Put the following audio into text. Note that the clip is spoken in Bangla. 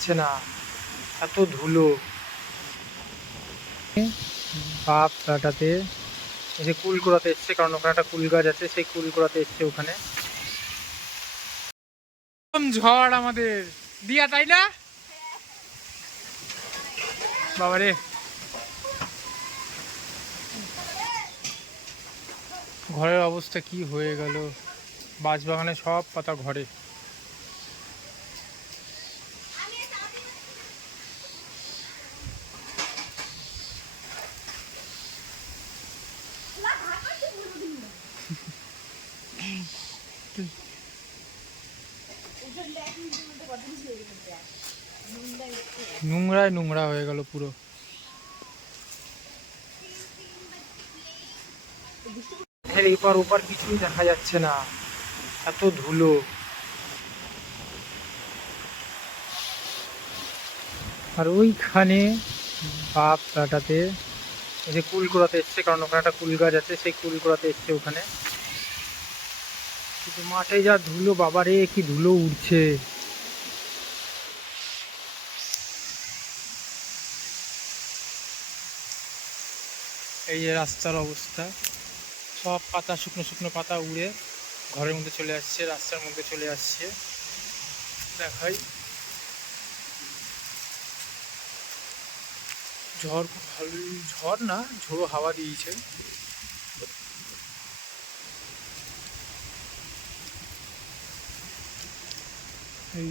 যাচ্ছে না, এত ধুলো। বাপ কাটাতে এসে কুল কুড়াতে এসছে, কারণ ওখানে একটা কুল গাছ আছে, সেই কুল কুড়াতে এসছে ওখানে। ঝড় আমাদের দিয়া, তাই না বাবারে? ঘরের অবস্থা কি হয়ে গেল, বাঁশবাগানে সব পাতা ঘরে। নোংরায় নোংরা হয়ে গেল পুরো। এপার ওপার কিছুই দেখা যাচ্ছে না, এত ধুলো। আর ওইখানে বাপ কাটাতে এসে কুল কুড়াতে এসছে, কারণ ওখানে একটা কুল গাছ আছে, সেই কুল কুড়াতে এসছে ওখানে। কিন্তু মাঠে যা ধুলো, বাবারে কি ধুলো উঠছে। এই যে রাস্তার অবস্থা, সব পাতা, শুকনো শুকনো পাতা উড়ে ঘরের মধ্যে চলে আসছে, রাস্তার মধ্যে চলে আসছে। দেখাই, ঝড় খুব ভালোই, ঝড় না, ঝোড়ো হাওয়া দিয়েছে। এই